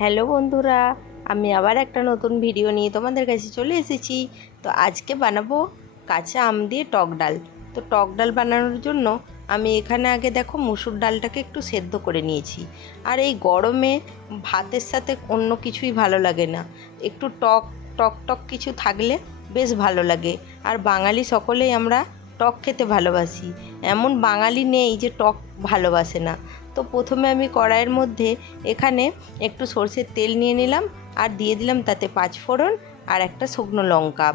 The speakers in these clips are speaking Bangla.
হ্যালো বন্ধুরা, আমি আবার একটা নতুন ভিডিও নিয়ে তোমাদের কাছে চলে এসেছি। তো আজকে বানাবো কাঁচা আম দিয়ে টক ডাল। তো টক ডাল বানানোর জন্য আমি এখানে আগে দেখো মুসুর ডালটাকে একটু সেদ্ধ করে নিয়েছি। আর এই গরমে ভাতের সাথে অন্য কিছুই ভালো লাগে না, একটু টক টক টক কিছু থাকলে বেশ ভালো লাগে। আর বাঙালি সকলেই আমরা টক খেতে ভালোবাসি, এমন বাঙালি নেই যে টক ভালোবাসে না। তো প্রথমে আমি কড়াইয়ের মধ্যে এখানে একটু সরষের তেল নিয়ে নিলাম আর দিয়ে দিলাম তাতে 5 ফোড়ন আর একটা শুকনো লঙ্কা।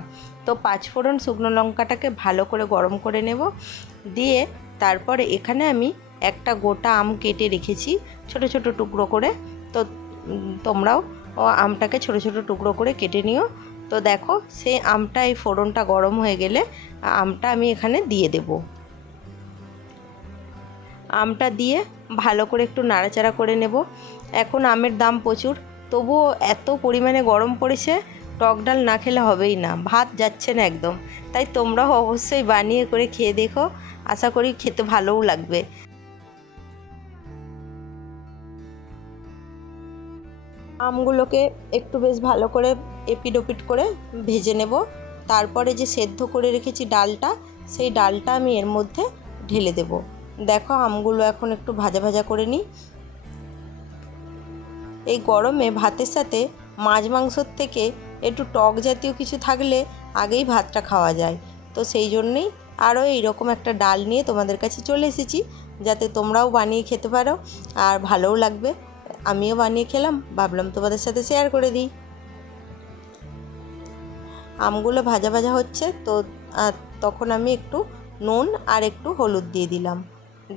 তো 5 ফোড়ন শুকনো লঙ্কাটাকে ভালো করে গরম করে নেব। দিয়ে তারপরে এখানে আমি একটা গোটা আম কেটে রেখেছি ছোট ছোট টুকরো করে। তো তোমরাও আমটাকে ছোট ছোট টুকরো করে কেটে নিও। তো দেখো সেই আমটা, এই ফোড়নটা গরম হয়ে গেলে আমটা আমি এখানে দিয়ে দেব। আমটা দিয়ে ভালো করে একটু নাড়াচাড়া করে নেব। এখন আমের দাম প্রচুর, তবুও এত পরিমাণে গরম পড়েছে, টক ডাল না খেলে হবেই না, ভাত যাচ্ছে না একদম। তাই তোমরাও অবশ্যই বানিয়ে করে খেয়ে দেখো, আশা করি খেতে ভালোও লাগবে। আমগুলোকে একটু বেশ ভালো করে এপিট ওপিট করে ভেজে নেব। তারপরে যে সেদ্ধ করে রেখেছি ডালটা, সেই ডালটা আমি এর মধ্যে ঢেলে দেব। দেখো আমগুলো এখন একটু ভাজা ভাজা করে নিই। এই গরমে ভাতের সাথে মাছ মাংসর থেকে একটু টক জাতীয় কিছু থাকলে আগেই ভাতটা খাওয়া যায়। তো সেই জন্যেই আরও এইরকম একটা ডাল নিয়ে তোমাদের কাছে চলে এসেছি, যাতে তোমরাও বানিয়ে খেতে পারো আর ভালোও লাগবে। আমিও বানিয়ে খেলাম, ভাবলাম তোমাদের সাথে শেয়ার করে দিই। আমগুলো ভাজা ভাজা হচ্ছে, তো তখন আমি একটু নুন আর একটু হলুদ দিয়ে দিলাম।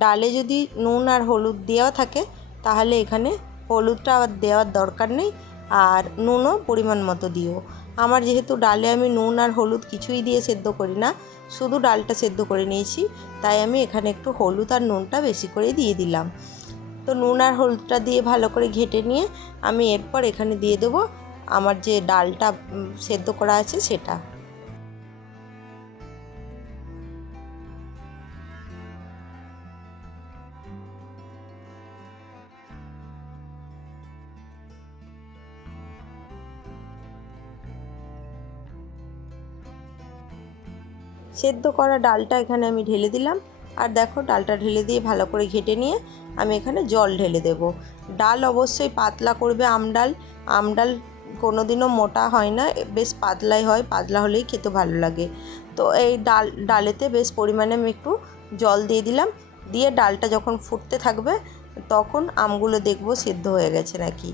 ডালে যদি নুন আর হলুদ দেওয়া থাকে তাহলে এখানে হলুদটা আবার দেওয়ার দরকার নেই, আর নুনও পরিমাণ মতো দিও। আমার যেহেতু ডালে আমি নুন আর হলুদ কিছুই দিয়ে সেদ্ধ করি না, শুধু ডালটা সেদ্ধ করে নিয়েছি, তাই আমি এখানে একটু হলুদ আর নুনটা বেশি করে দিয়ে দিলাম। তো নুন আর হলুদটা দিয়ে ভালো করে ঘেঁটে নিয়ে আমি এরপর এখানে দিয়ে দেবো আমার যে ডালটা সেদ্ধ করা আছে সেটা। সেদ্ধ করা ডালটা এখানে আমি ঢেলে দিলাম। আর দেখো ডালটা ঢেলে দিয়ে ভালো করে ঘেঁটে নিয়ে আমি এখানে জল ঢেলে দেব। ডাল অবশ্যই পাতলা করবে। আমডাল কোনো দিনও মোটা হয় না, বেশ পাতলাই হয়, পাতলা হলেই খেতে ভালো লাগে। তো এই ডালেতে বেশ পরিমাণে আমি একটু জল দিয়ে দিলাম। দিয়ে ডালটা যখন ফুটতে থাকবে তখন আমগুলো দেখবো সেদ্ধ হয়ে গেছে নাকি।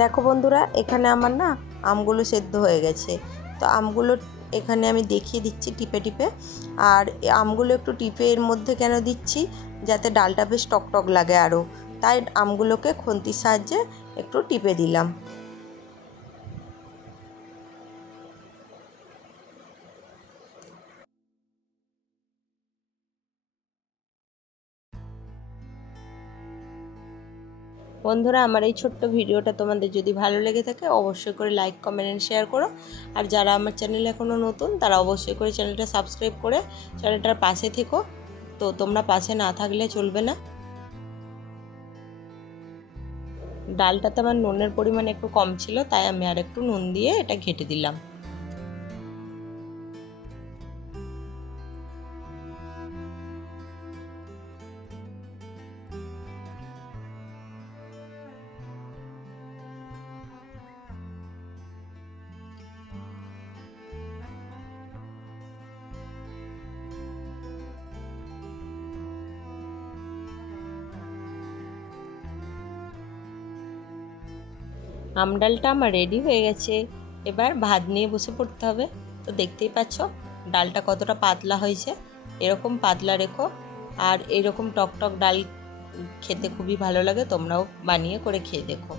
দেখো বন্ধুরা, এখানে আমার না আমগুলো সেদ্ধ হয়ে গেছে। তো আমগুলো এখানে আমি দেখিয়ে দিচ্ছি টিপে টিপে। আর আমগুলো একটু টিপে এর মধ্যে কেন দিচ্ছি, যাতে ডালটা বেশ টকটক লাগে আরও, তাই আমগুলোকে খুন্তির সাহায্যে একটু টিপে দিলাম। বন্ধুরা, আমার এই ছোট্ট ভিডিওটা তোমাদের যদি ভালো লেগে থাকে অবশ্যই করে লাইক কমেন্ট এন্ড শেয়ার করো। আর যারা আমার চ্যানেলে এখনও নতুন তারা অবশ্যই করে চ্যানেলটা সাবস্ক্রাইব করে চ্যানেলটার পাশে থেকো। তো তোমরা পাশে না থাকলে চলবে না। ডালটাতে আমার নুনের পরিমাণ একটু কম ছিল, তাই আমি আর একটু নুন দিয়ে এটা ঘেঁটে দিলাম। আমডালটা আমার রেডি হয়ে গেছে, এবার ভাত নিয়ে বসে পড়তে হবে। তো দেখতেই পাচ্ছ ডালটা কতটা পাতলা হয়েছে, এরকম পাতলা রেখো। আর এরকম টক টক ডাল খেতে খুবই ভালো লাগে, তোমরাও বানিয়ে করে খেয়ে দেখো।